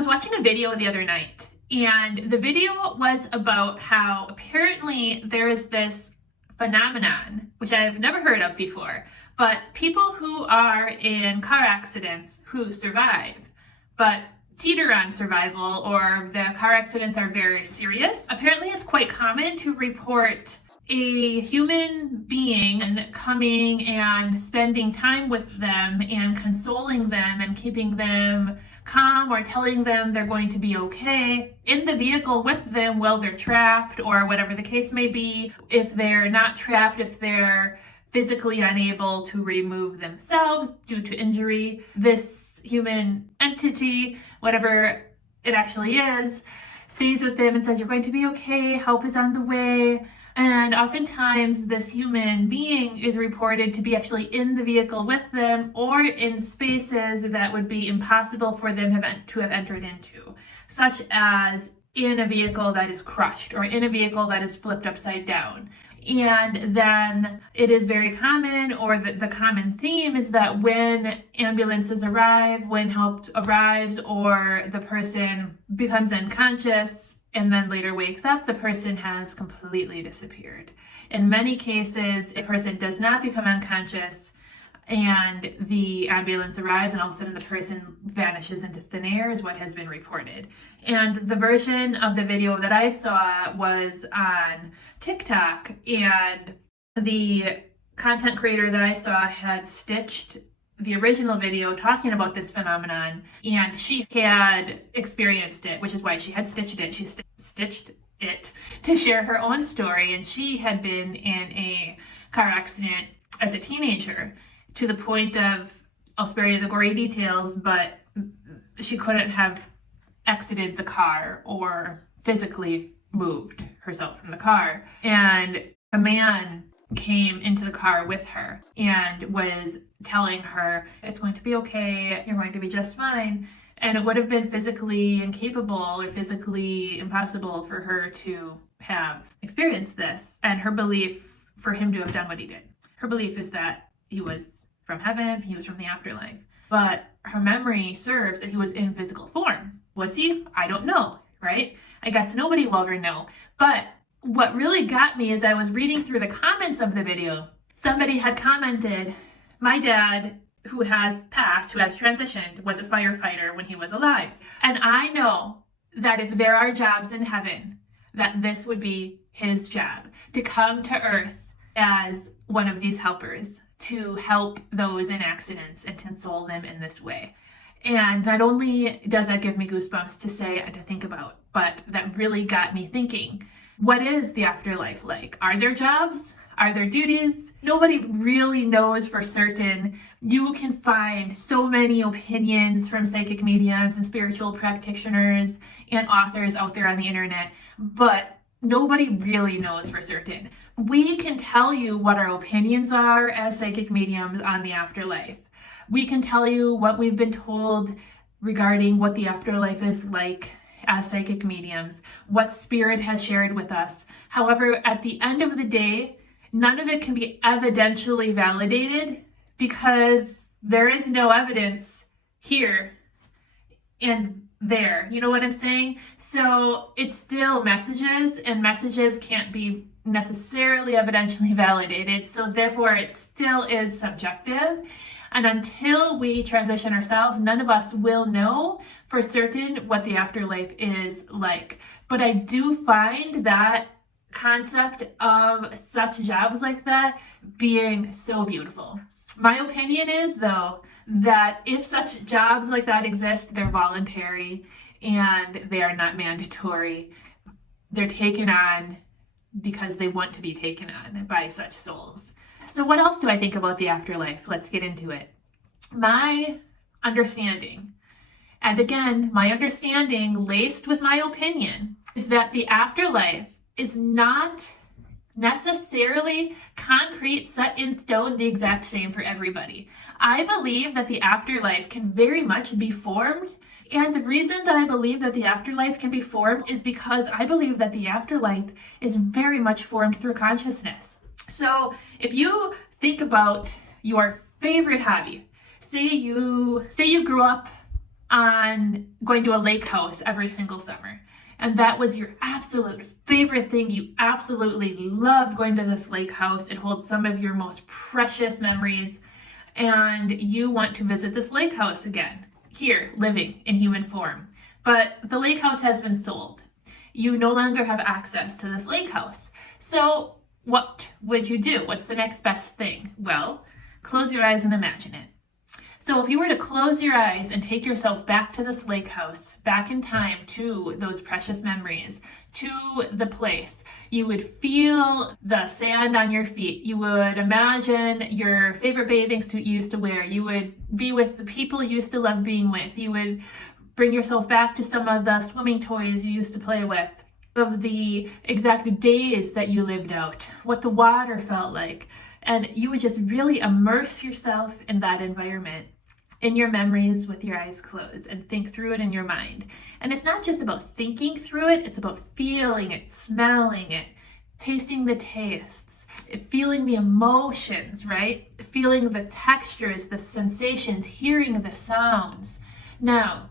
was watching a video the other night, and the video was about how apparently there is this phenomenon, which I've never heard of before, but people who are in car accidents who survive, but teeter on survival, or the car accidents are very serious. Apparently it's quite common to report a human being coming and spending time with them and consoling them and keeping them calm or telling them they're going to be okay in the vehicle with them while they're trapped, or whatever the case may be. If they're not trapped, if they're physically unable to remove themselves due to injury, this human entity, whatever it actually is, stays with them and says, "You're going to be okay, help is on the way." And oftentimes this human being is reported to be actually in the vehicle with them, or in spaces that would be impossible for them to have entered into, such as in a vehicle that is crushed or in a vehicle that is flipped upside down. And then it is very common, or the common theme is that when ambulances arrive, when help arrives, or the person becomes unconscious and then later wakes up, the person has completely disappeared. In many cases, a person does not become unconscious and the ambulance arrives and all of a sudden the person vanishes into thin air, is what has been reported. And the version of the video that I saw was on TikTok, and the content creator that I saw had stitched the original video talking about this phenomenon, and she had experienced it, which is why she had stitched it. She stitched it to share her own story, and she had been in a car accident as a teenager, to the point of, I'll spare you the gory details, but she couldn't have exited the car or physically moved herself from the car. And a man came into the car with her and was telling her, "It's going to be okay, you're going to be just fine." And it would have been physically incapable or physically impossible for her to have experienced this. And her belief, for him to have done what he did, her belief is that he was from heaven, he was from the afterlife. But her memory serves that he was in physical form. Was he? I don't know, right? I guess nobody will ever know. But what really got me is I was reading through the comments of the video. Somebody had commented, "My dad, who has passed, who has transitioned, was a firefighter when he was alive. And I know that if there are jobs in heaven, that this would be his job, to come to earth as one of these helpers, to help those in accidents and console them in this way." And not only does that give me goosebumps to say and to think about, but that really got me thinking, what is the afterlife like? Are there jobs? Are there duties? Nobody really knows for certain. You can find so many opinions from psychic mediums and spiritual practitioners and authors out there on the internet, but nobody really knows for certain. We can tell you what our opinions are as psychic mediums on the afterlife. We can tell you what we've been told regarding what the afterlife is like as psychic mediums, what spirit has shared with us. However, at the end of the day, none of it can be evidentially validated, because there is no evidence here and there. You know what I'm saying? So it's still messages, and messages can't be necessarily evidentially validated. So therefore it still is subjective. And until we transition ourselves, none of us will know for certain what the afterlife is like. But I do find that concept of such jobs like that being so beautiful. My opinion is, though, that if such jobs like that exist, they're voluntary and they are not mandatory. They're taken on because they want to be taken on by such souls. So what else do I think about the afterlife? Let's get into it. My understanding, and again, my understanding laced with my opinion, is that the afterlife is not necessarily concrete, set in stone, the exact same for everybody. I believe that the afterlife can very much be formed. And the reason that I believe that the afterlife can be formed is because I believe that the afterlife is very much formed through consciousness. So if you think about your favorite hobby, say you grew up on going to a lake house every single summer, and that was your absolute favorite thing. You absolutely loved going to this lake house. It holds some of your most precious memories, and you want to visit this lake house again, here, living in human form. But the lake house has been sold. You no longer have access to this lake house. So what would you do? What's the next best thing? Well, close your eyes and imagine it. So if you were to close your eyes and take yourself back to this lake house, back in time to those precious memories, to the place, you would feel the sand on your feet. You would imagine your favorite bathing suit you used to wear. You would be with the people you used to love being with. You would bring yourself back to some of the swimming toys you used to play with, of the exact days that you lived out, what the water felt like. And you would just really immerse yourself in that environment, in your memories with your eyes closed, and think through it in your mind. And it's not just about thinking through it, it's about feeling it, smelling it, tasting the tastes, feeling the emotions, right? Feeling the textures, the sensations, hearing the sounds. Now,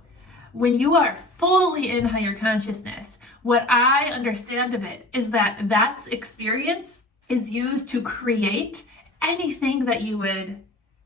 when you are fully in higher consciousness, what I understand of it is that that experience is used to create anything that you would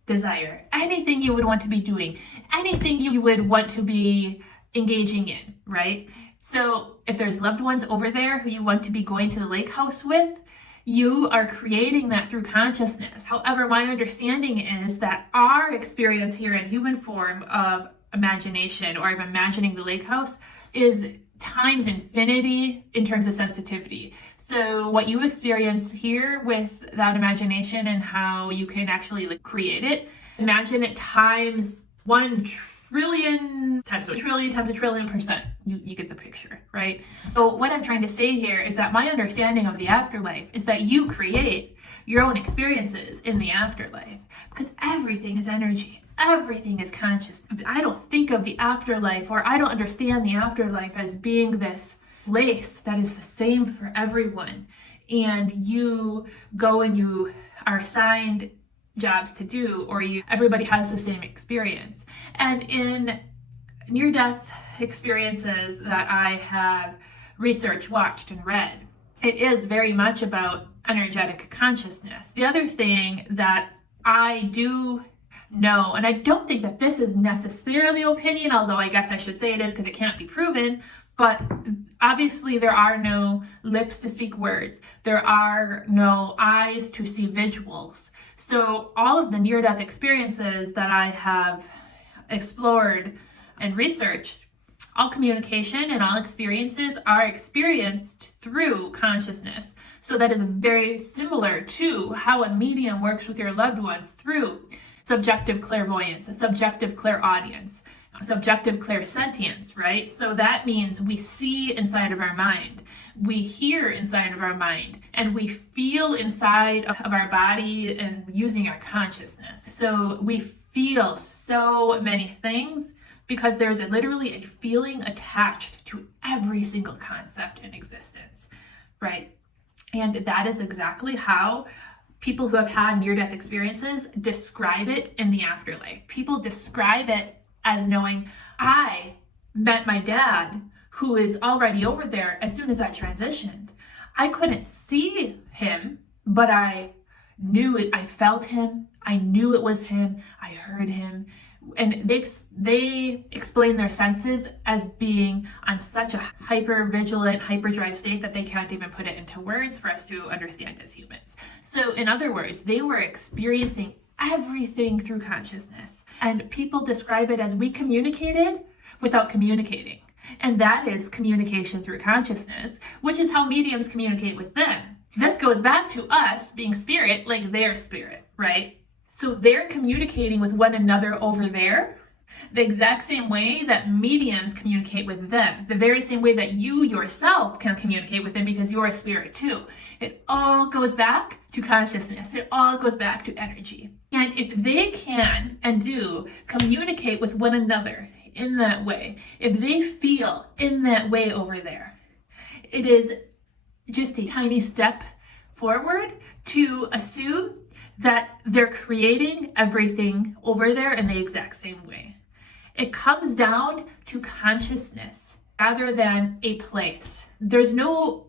desire, anything you would want to be doing, anything you would want to be engaging in, right? So if there's loved ones over there who you want to be going to the lake house with, you are creating that through consciousness. However, my understanding is that our experience here in human form of imagination, or of imagining the lake house, is times infinity in terms of sensitivity. So what you experience here with that imagination and how you can actually create it, imagine it times 1 trillion times a trillion times a trillion percent. You get the picture, right? So what I'm trying to say here is that my understanding of the afterlife is that you create your own experiences in the afterlife, because everything is energy. Everything is conscious. I don't think of the afterlife, or I don't understand the afterlife as being this place that is the same for everyone. And you go and you are assigned jobs to do, or everybody has the same experience. And in near-death experiences that I have researched, watched, and read, it is very much about energetic consciousness. The other thing that I do know, and I don't think that this is necessarily opinion, although I guess I should say it is because it can't be proven, but obviously there are no lips to speak words. There are no eyes to see visuals. So all of the near-death experiences that I have explored and researched, all communication and all experiences are experienced through consciousness. So that is very similar to how a medium works with your loved ones, through subjective clairvoyance, a subjective clairaudience, subjective clairsentience, right? So that means we see inside of our mind, we hear inside of our mind, and we feel inside of our body and using our consciousness. So we feel so many things because there's literally a feeling attached to every single concept in existence, right? And that is exactly how people who have had near-death experiences describe it in the afterlife. People describe it as knowing, I met my dad, who is already over there, as soon as I transitioned. I couldn't see him, but I knew it. I felt him. I knew it was him. I heard him. And they explain their senses as being on such a hyper-vigilant, hyperdrive state that they can't even put it into words for us to understand as humans. So in other words, they were experiencing everything through consciousness. And people describe it as we communicated without communicating. And that is communication through consciousness, which is how mediums communicate with them. This goes back to us being spirit, like their spirit, right? So they're communicating with one another over there the exact same way that mediums communicate with them, the very same way that you yourself can communicate with them, because you're a spirit too. It all goes back to consciousness. It all goes back to energy. And if they can and do communicate with one another in that way, if they feel in that way over there, it is just a tiny step forward to assume that they're creating everything over there in the exact same way. It comes down to consciousness rather than a place. There's no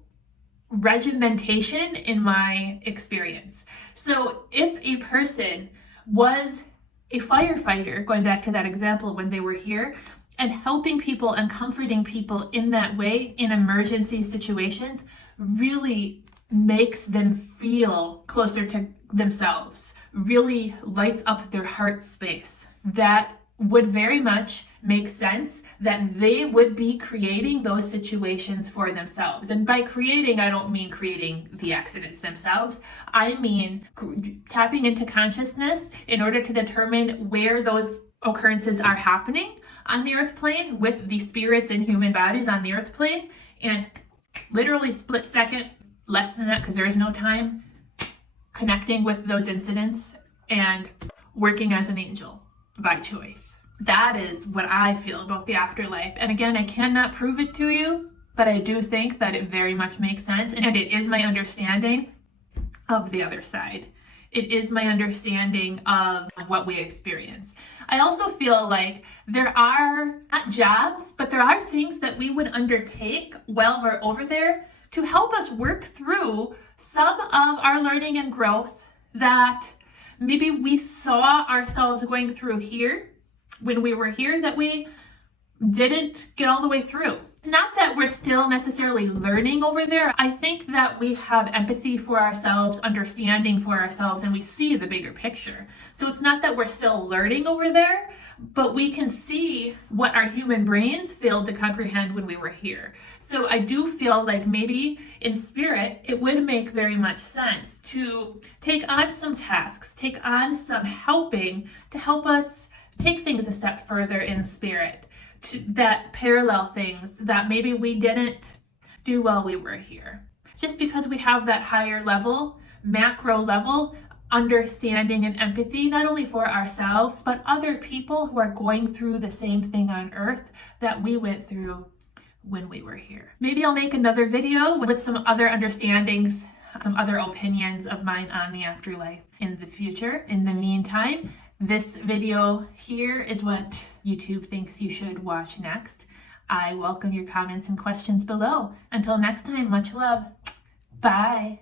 regimentation in my experience. So if a person was a firefighter, going back to that example when they were here, and helping people and comforting people in that way in emergency situations really makes them feel closer to themselves, really lights up their heart space. That would very much make sense that they would be creating those situations for themselves. And by creating, I don't mean creating the accidents themselves. I mean tapping into consciousness in order to determine where those occurrences are happening on the earth plane with the spirits and human bodies on the earth plane, and literally split second, less than that because there is no time, connecting with those incidents and working as an angel by choice. That is what I feel about the afterlife. And again, I cannot prove it to you, but I do think that it very much makes sense, and it is my understanding of the other side. It is my understanding of what we experience. I also feel like there are not jobs, but there are things that we would undertake while we're over there to help us work through some of our learning and growth that maybe we saw ourselves going through here when we were here that we didn't get all the way through. Not that we're still necessarily learning over there. I think that we have empathy for ourselves, understanding for ourselves, and we see the bigger picture. So it's not that we're still learning over there, but we can see what our human brains failed to comprehend when we were here. So I do feel like maybe in spirit, it would make very much sense to take on some tasks, take on some helping to help us take things a step further in spirit. That parallel things that maybe we didn't do while we were here. Just because we have that higher level, macro level, understanding and empathy, not only for ourselves, but other people who are going through the same thing on earth that we went through when we were here. Maybe I'll make another video with some other understandings, some other opinions of mine on the afterlife in the future. In the meantime, this video here is what YouTube thinks you should watch next. I welcome your comments and questions below. Until next time, much love. Bye.